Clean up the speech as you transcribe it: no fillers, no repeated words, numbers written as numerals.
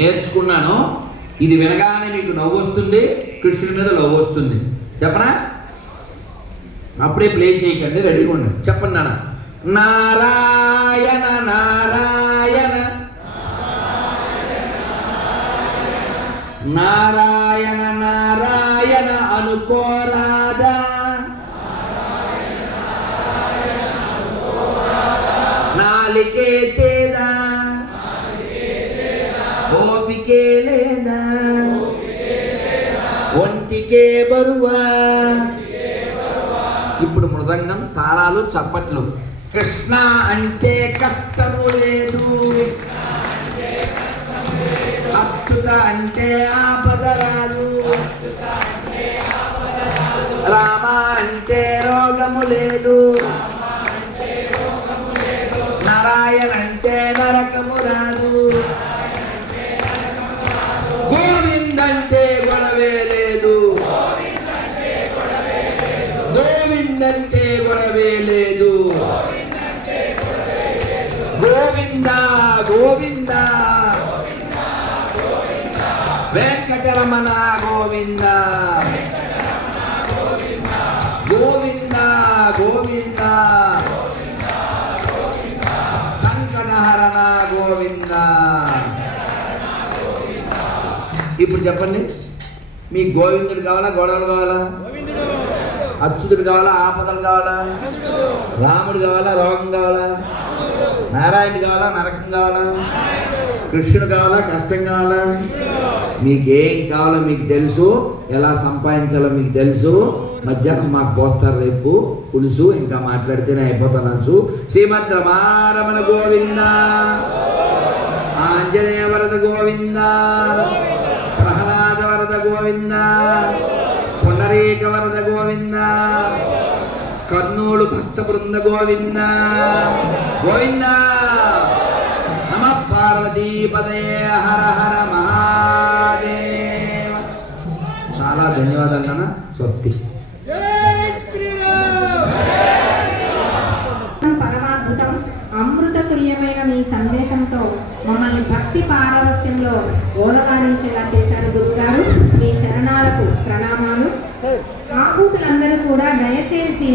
నేర్చుకున్నాను. ఇది వినగానే మీకు నవ్వు వస్తుంది, కృష్ణుడి మీద లవ్ వస్తుంది. చెప్పనా? అప్పుడే ప్లే చేయకండి, రెడీగా ఉండండి. చెప్పండి నాన్న. నారాయణ నారాయణ నారాయణ నారాయణ అనుకోరాదా, నాలికే చేదా, ఓపికే లేదా, ఒంటికే బరువా. ఇప్పుడు మృదంగం, తాళాలు, చప్పట్లు. కృష్ణ అంటే కష్టము లేదు, అచ్యుత అంటే ఆపద రాదు, రామ అంటే రోగము లేదు, నారాయణ అంటే నరకము రాదు, గోవిందంటే గొడవే లేదు, గోవిందంటే గొడవే లేదు, గోవింద గోవింద వెంకటరమణ గోవింద, గోవింద గోవింద సంకటహరణ గోవింద. ఇప్పుడు చెప్పండి, మీకు గోవిందుడు కావాలా, గొడవలు కావాలా? అచ్యుతుడు కావాలా, ఆపదలు కావాలా? రాముడు కావాలా, రోగం కావాలా? నారాయణుడు కావాలా, నరకం కావాలా? కృష్ణుడు కావాలా, కష్టం కావాలా? మీకేం కావాలో మీకు తెలుసు, ఎలా సంపాదించాలో మీకు తెలుసు. మధ్యాహ్నం మాకు పోస్తారు రేపు పులుసు, ఇంకా మాట్లాడితేనే అయిపోతాను. శ్రీమద్ రమారమణ గోవింద, ఆంజనేయ వరద గోవింద, ప్రహ్లాద వరద గోవింద, పుండరీక వరద గోవింద, కర్నూలు భక్త బృంద గోవింద గోవింద. నమ పార్వతీపదయే హర హర మహాదేవ. చాలా ధన్యవాదాలు నాన్న. స్వస్తి. పరమాద్భుతం, అమృత తుల్యమైన మీ సందేశంతో మమ్మల్ని భక్తి పారవస్యంలో ఓలలాడించేలా చేశారు గురుగారు. మీ చరణాలకు ప్రణామాలు. ఆహూతులందరూ కూడా దయచేసి